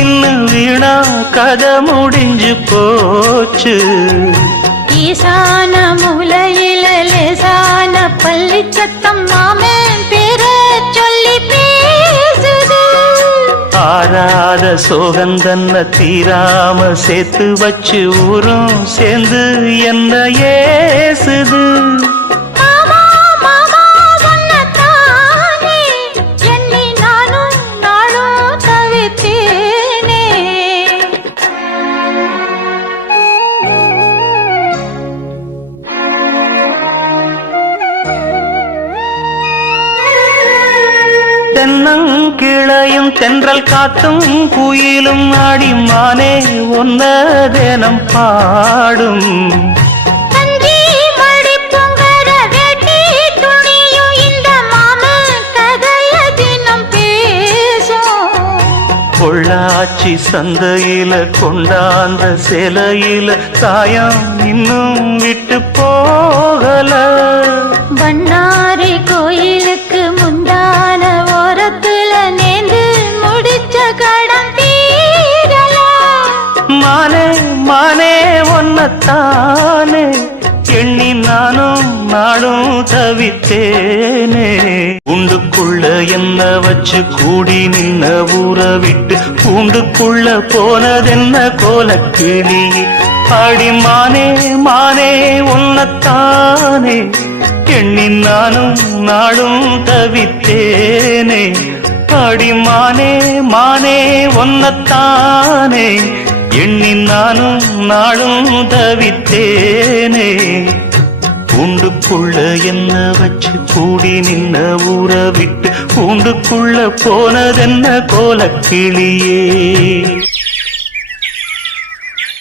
இன்னு வீணா கதை முடிஞ்சு போச்சு. ஈசான மூலையில லேசான பள்ளி சத்தம் மாமன் பேர சொல்லி பேசுது. ஆறாத சோகந்தன்ன தீராம சேர்த்து வச்சு ஊரும் சேர்ந்து என்ன ஏசுது. தென்னங்கிளையும் தென்றல் காத்தும் குயிலும் ஆடிமானே ஒன்ன தினம் பாடும் பொள்ளாச்சி சந்தையில கொண்டாந்த சிலையில சாயம் இன்னும் விட்டு போகல மானே ஒன்னத்தானே எண்ணி நானும் நாளும் தவித்தேனே. உண்டுக்குள்ள என்ன வச்சு கூடி நின்ன ஊற விட்டு கூண்டுக்குள்ள போனதென்ன கோலக்கிளி? பாடி மானே மானே உன்னத்தானே. எண்ணி நானும் நாளும் தவித்தேனே. பாடி மானே மானே ஒன்னத்தானே எண்ணி நானும் நாளும் தவித்தேனே. கூண்டுக்குள்ள என்ன வச்சு கூடி நின்ன ஊற விட்டு கூண்டுக்குள்ள போனதென்ன கோலக்கிளியே.